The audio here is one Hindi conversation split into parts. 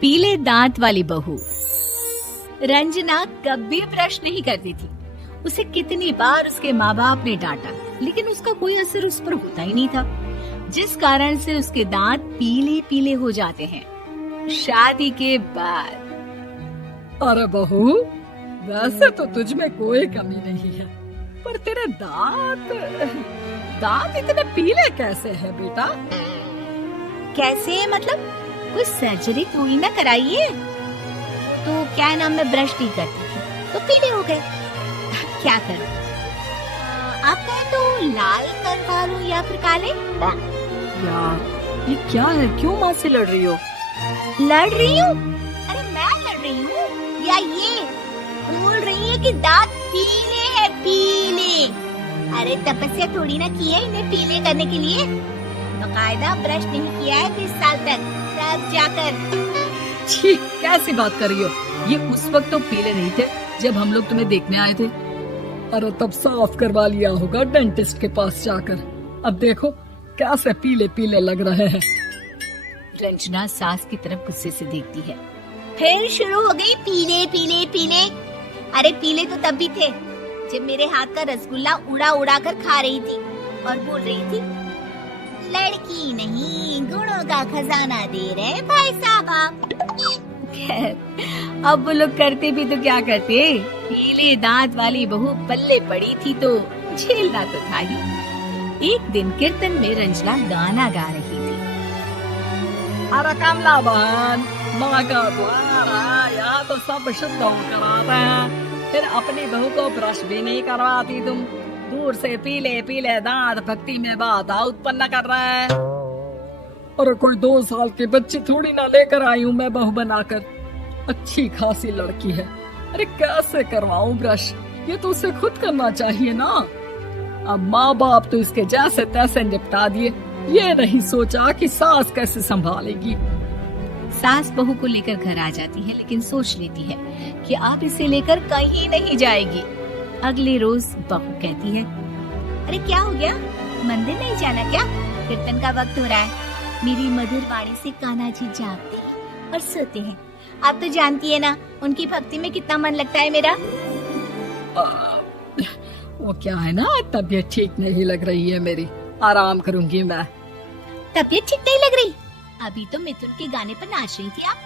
पीले दांत वाली बहू। रंजना कभी ब्रश नहीं करती थी। उसे कितनी बार उसके माँ बाप ने डांटा, लेकिन उसका कोई असर उस पर होता ही नहीं था, जिस कारण से उसके दांत पीले पीले हो जाते हैं शादी के बाद। अरे बहू, वैसे तो तुझ में कोई कमी नहीं है, पर तेरे दांत इतने पीले कैसे हैं बेटा? कैसे मतलब? कुछ सर्जरी थोड़ी ना कराइए। तो क्या नाम, मैं ब्रश नहीं करती थी तो पीले हो गए। क्या करूं? आप कहें तो लाल करवा लूं या फिर काले? यार ये क्या है, क्यों माँ से लड़ रही हो? लड़ रही हूँ? अरे मैं लड़ रही हूँ या ये बोल रही है कि दांत पीले हैं, पीले। अरे तपस्या थोड़ी ना की है इन्हें पीले करने के लिए, बकायदा ब्रश नहीं किया है 20 साल तक, तब जाकर। छी, कैसी बात कर रही हो? ये उस वक्त तो पीले नहीं थे जब हम लोग तुम्हें देखने आए थे। अरे तब साफ करवा लिया होगा डेंटिस्ट के पास जाकर। अब देखो कैसे पीले पीले लग रहे हैं। रंजना सास की तरफ गुस्से से देखती है। फिर शुरू हो गई पीले पीले पीले। अरे पीले तो तब भी थे जब मेरे हाथ का रसगुल्ला उड़ा उड़ा कर खा रही थी और बोल रही थी, लड़की नहीं गुणों का खजाना दे रहे भाई साहब। खैर अब वो लोग करते भी तो क्या करते, पीले दांत वाली बहू पल्ले पड़ी थी तो झेलना तो था ही। एक दिन कीर्तन में रंजना गाना गा रही थी। अरे कमला बहन, माँ का द्वार आया तो सब शुद्ध कराते हैं, फिर अपनी बहू को ब्रश भी नहीं करवाती तुम। दूर से पीले पीले दांत भक्ति में बाधा उत्पन्न कर रहा है। और कोई 2 साल के बच्ची थोड़ी ना लेकर आई हूँ मैं बहू बनाकर। अच्छी खासी लड़की है, अरे कैसे करवाऊं ब्रश? ये तो उसे खुद करना चाहिए ना। अब माँ बाप तो इसके जैसे तैसे निपटा दिए, ये नहीं सोचा कि सास कैसे संभालेगी। सास बहू को लेकर घर आ जाती है, लेकिन सोच लेती है कि आप इसे लेकर कहीं नहीं जाएगी। अगले रोज बहू कहती है, अरे क्या हो गया, मंदिर नहीं जाना क्या? कीर्तन का वक्त हो रहा है। मेरी मधुर वाणी से कान्हा जी जागते हैं और सोते हैं। आप तो जानती है ना उनकी भक्ति में कितना मन लगता है मेरा। वो क्या है ना, तबीयत ठीक नहीं लग रही है मेरी, आराम करूंगी मैं। तबीयत ठीक नहीं लग रही? अभी तो मिथुन के गाने पर नाच रही थी आप,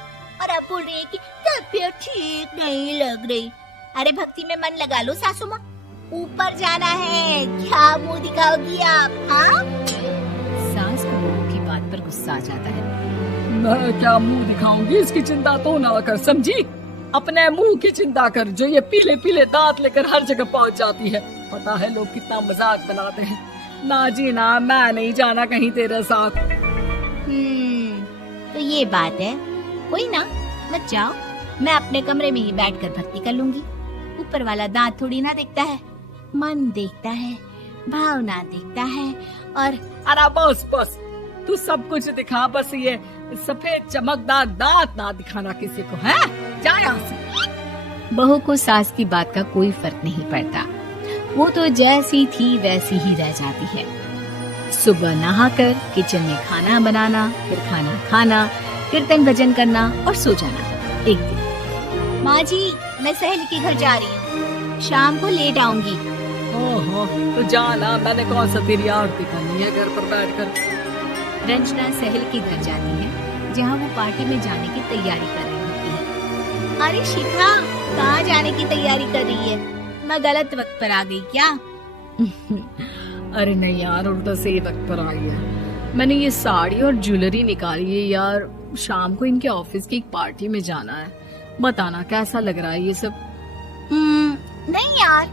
और अब बोल रही है कि तबीयत ठीक नहीं लग रही। अरे भक्ति में मन लगा लो सासू माँ, ऊपर जाना है, क्या मुंह दिखाओगी आप? हाँ? सास को बहू की बात पर गुस्सा आ जाता है। मैं क्या मुंह दिखाऊंगी, इसकी चिंता तो ना कर, समझी? अपने मुंह की चिंता कर, जो ये पीले पीले दांत लेकर हर जगह पहुंच जाती है। पता है लोग कितना मजाक बनाते हैं। ना जी ना, मैं नहीं जाना कहीं तेरे साथ। तो ये बात है, कोई ना, मत जाओ, मैं अपने कमरे में ही बैठकर भक्ति कर लूंगी। ऊपर वाला दांत थोड़ी ना देखता है, मन देखता है, भावना देखता है। और अरे बस बस, तू सब कुछ दिखा, बस ये सफेद चमकदार दांत ना दिखाना किसी को, है? जा यहाँ से। बहू को सास की बात का कोई फर्क नहीं पड़ता, वो तो जैसी थी वैसी ही रह जाती है। सुबह नहाकर किचन में खाना बनाना, फिर खाना खाना, कीर्तन भजन करना और सो जाना। एक दिन, माँ जी मैं सहेली के घर जा रही हूँ, शाम को लेट आऊंगी। ओहो, तो जाना, मैंने कौन सा तेरी आरती करनी है घर पर बैठकर। रंजना सहेली के घर जाती है, जहाँ वो पार्टी में जाने की तैयारी कर रही होती है। अरे शिखा, कहाँ जाने की तैयारी कर रही है? मैं गलत वक्त पर आ गई क्या? अरे नहीं यार, उल्टा सही वक्त पर आई है। मैंने ये साड़ी और ज्वेलरी निकाली है यार, शाम को इनके ऑफिस की एक पार्टी में जाना है। बताना कैसा लग रहा है ये सब? नहीं यार,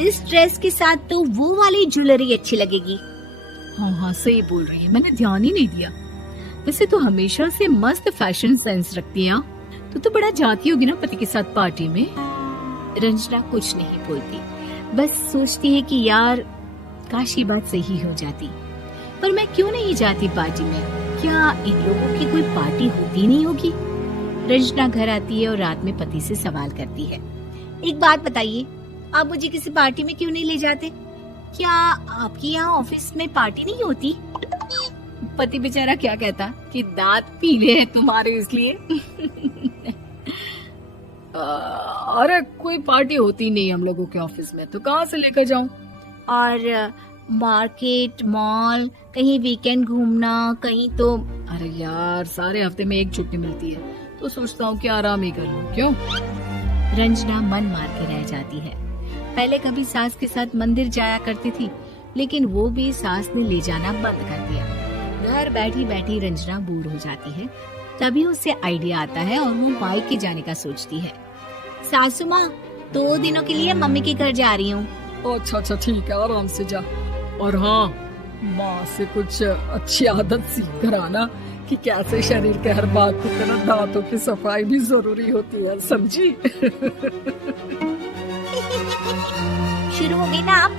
इस ड्रेस के साथ तो वो वाली ज्वेलरी अच्छी लगेगी। हाँ सही बोल रही है, मैंने ध्यान ही नहीं दिया। वैसे तो हमेशा से मस्त फैशन सेंस रखती है। तो बड़ा जाती होगी ना पति के साथ पार्टी में। रंजना कुछ नहीं बोलती, बस सोचती है कि यार काश ये बात सही हो जाती, पर मैं क्यों नहीं जाती पार्टी में? क्या इन लोगों की कोई पार्टी होती नहीं होगी? रंजना घर आती है और रात में पति से सवाल करती है, एक बात बताइए, आप मुझे किसी पार्टी में क्यों नहीं ले जाते? क्या आपके यहाँ ऑफिस में पार्टी नहीं होती? पति बेचारा क्या कहता कि दांत पीले हैं तुम्हारे इसलिए। अरे कोई पार्टी होती नहीं हम लोगों के ऑफिस में, तो कहाँ से लेकर जाऊं? और मार्केट, मॉल, कहीं वीकेंड घूमना, कहीं तो। अरे यार सारे हफ्ते में एक छुट्टी मिलती है, तो सोचता हूँ कि आराम ही कर लूं। क्यों? रंजना मन मार के रह जाती है। पहले कभी सास के साथ मंदिर जाया करती थी, लेकिन वो भी सास ने ले जाना बंद कर दिया। घर बैठी बैठी रंजना बोर हो जाती है। तभी उसे आइडिया आता है और वो मायके जाने का सोचती है। सासू माँ, 2 दिनों के लिए मम्मी के घर जा रही हूँ। अच्छा ठीक है, आराम से जा। और हाँ, माँ से कुछ अच्छी आदत सीख कर आना कि कैसे शरीर के हर भाग की तरह दांतों की सफाई भी जरूरी होती है, समझी? शुरू हो गई ना आप?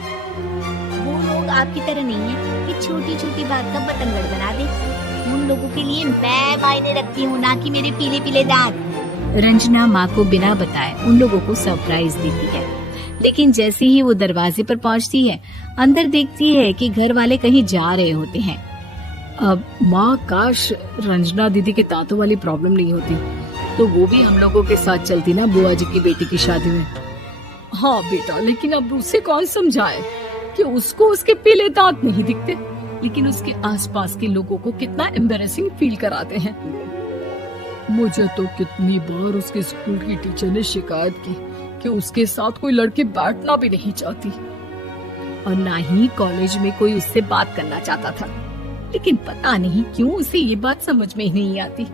वो लोग आपकी तरह नहीं है कि छोटी छोटी बात का बतंगड़ बना दे। उन लोगों के लिए मैं मायने रखती हूँ, ना कि मेरे पीले पीले दांत। रंजना माँ को बिना बताए उन लोगों को सरप्राइज देती है, लेकिन जैसे ही वो दरवाजे पर पहुँचती है, अंदर देखती है कि घर वाले कहीं जा रहे होते हैं। अब माँ, काश रंजना दीदी के दांतों वाली प्रॉब्लम नहीं होती, तो वो भी हम लोगों के साथ चलती ना बुआ जी की बेटी की शादी में। हाँ बेटा, लेकिन अब उसे कौन समझाए कि उसको उसके पीले दांत नहीं दिखते, लेकिन उसके आसपास के लोगों को कितना एम्बैरेसिंग फील कराते हैं। मुझे तो कितनी बार उसके स्कूल की टीचर ने शिकायत की कि उसके साथ कोई लड़की बैठना भी नहीं चाहती, और ना ही कॉलेज में कोई उससे बात करना चाहता था। लेकिन पता नहीं क्यों उसे ये बात समझ में ही नहीं आती।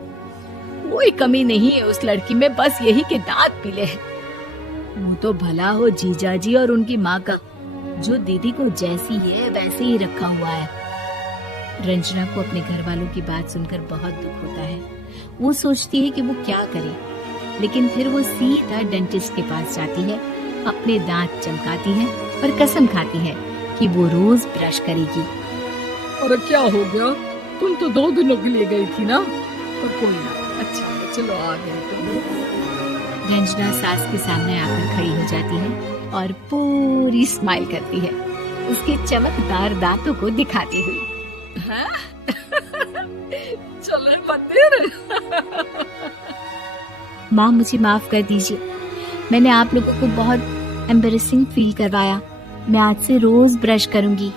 कोई कमी नहीं है उस लड़की में, बस यही के दांत पीले हैं। वो तो भला हो जीजा जी और उनकी माँ का, जो दीदी को जैसी है वैसे ही रखा हुआ है। रंजना को अपने घर वालों की बात सुनकर बहुत दुख होता है। वो सोचती है कि वो क्या करे, लेकिन फिर वो सीधा डेंटिस्ट के पास जाती है, अपने दांत चमकाती है और कसम खाती है कि वो रोज ब्रश करेगी। और क्या हो गया? तुम तो 2 दिनों के लिए गई थी ना? पर कोई ना, अच्छा चलो आ गए। रंजना सास के सामने आकर खड़ी हो जाती है और पूरी स्माइल करती है, उसके चमकदार दांतों को दिखाती हुई। चले मंदिर। माँ, मुझे माफ कर दीजिए, मैंने आप लोगों को बहुत एम्बैरेसिंग फील करवाया। मैं आज से रोज ब्रश करूंगी।